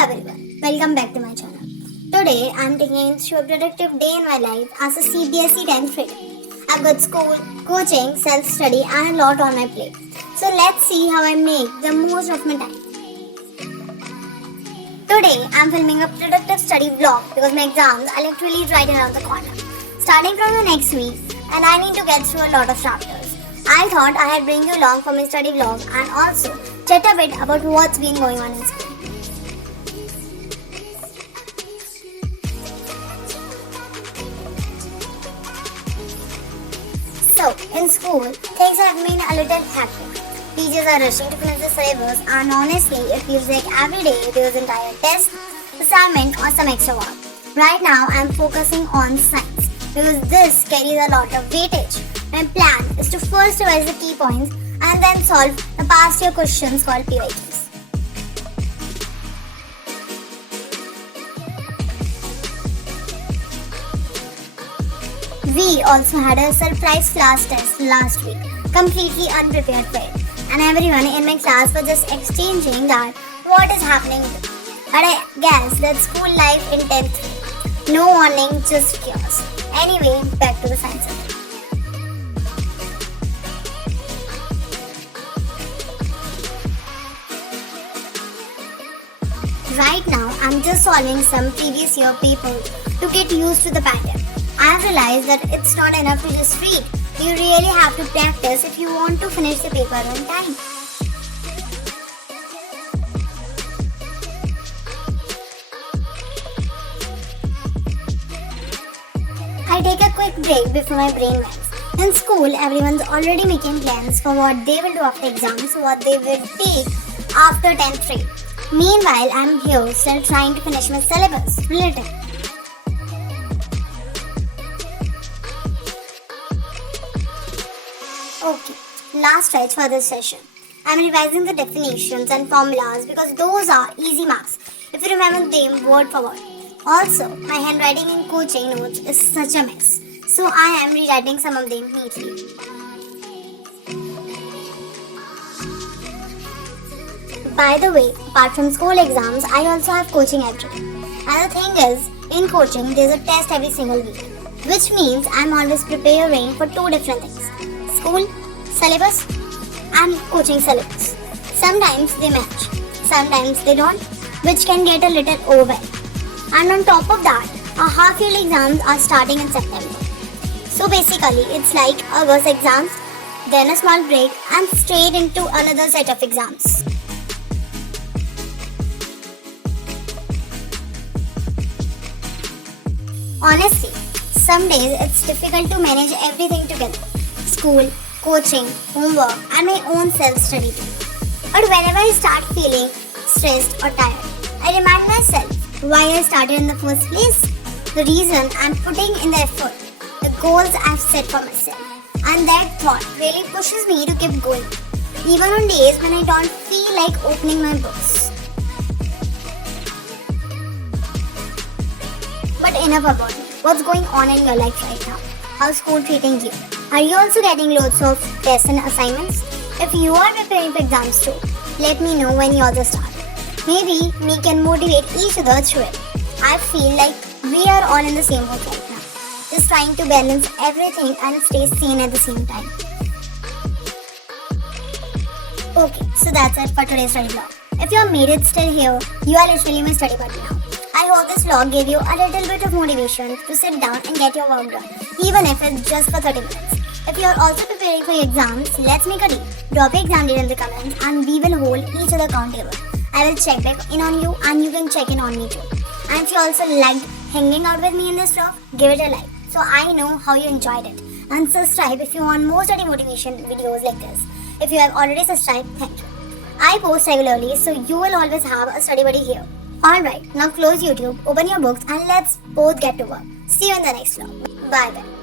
everyone, welcome back to my channel. Today I'm taking you through a productive day in my life as a CBSE 10th grader. I've got school, coaching, self-study and a lot on my plate. So let's see how I make the most of my time. Today I'm filming a productive study vlog because my exams are literally right around the corner. Starting from the next week and I need to get through a lot of chapters. I thought I'd bring you along for my study vlog and also chat a bit about what's been going on in school. So, in school, things have been a little hectic. Teachers are rushing to finish the syllabus and honestly, it feels like every day there is an entire test, assignment or some extra work. Right now, I am focusing on science because this carries a lot of weightage. My plan is to first revise the key points and then solve the past year questions called PYQs. We also had a surprise class test last week, completely unprepared for it, and everyone in my class was just exchanging that what is happening. But I guess that's school life in 10th grade. No warning, just chaos. Anyway, back to the science subject. Right now, I'm just solving some previous year papers to get used to the pattern. I've realized that it's not enough to just read. You really have to practice if you want to finish the paper on time. I take a quick break before my brain melts. In school, everyone's already making plans for what they will do after exams, what they will take after 10th grade. Meanwhile, I'm here still trying to finish my syllabus. Relative. Okay, last stretch for this session. I'm revising the definitions and formulas because those are easy marks if you remember them word for word. Also, my handwriting in coaching notes is such a mess, so I am rewriting some of them neatly. By the way, apart from school exams, I also have coaching every day. And the thing is, in coaching, there's a test every single week, which means I'm always preparing for two different things. School, syllabus and coaching syllabus. Sometimes they match, sometimes they don't, which can get a little overwhelmed. And on top of that, our half-yearly exams are starting in September. So basically, it's like August exams, then a small break and straight into another set of exams. Honestly, some days it's difficult to manage everything together. School, coaching, homework and my own self-study too. But whenever I start feeling stressed or tired, I remind myself why I started in the first place, the reason I'm putting in the effort, the goals I've set for myself. And that thought really pushes me to keep going, even on days when I don't feel like opening my books. But enough about me. What's going on in your life right now? How's school treating you? Are you also getting loads of tests and assignments? If you are preparing for exams too, let me know when yours start. Maybe we can motivate each other through it. I feel like we are all in the same boat right now, just trying to balance everything and stay sane at the same time. Okay, so that's it for today's study vlog. If you have made it still here, you are literally my study buddy now. I hope this vlog gave you a little bit of motivation to sit down and get your work done, even if it's just for 30 minutes. If you are also preparing for your exams, let's make a deal. Drop your exam date in the comments and we will hold each other accountable. I will check back in on you and you can check in on me too. And if you also liked hanging out with me in this vlog, give it a like so I know how you enjoyed it. And subscribe if you want more study motivation videos like this. If you have already subscribed, thank you. I post regularly so you will always have a study buddy here. Alright, now close YouTube, open your books and let's both get to work. See you in the next vlog. Bye bye.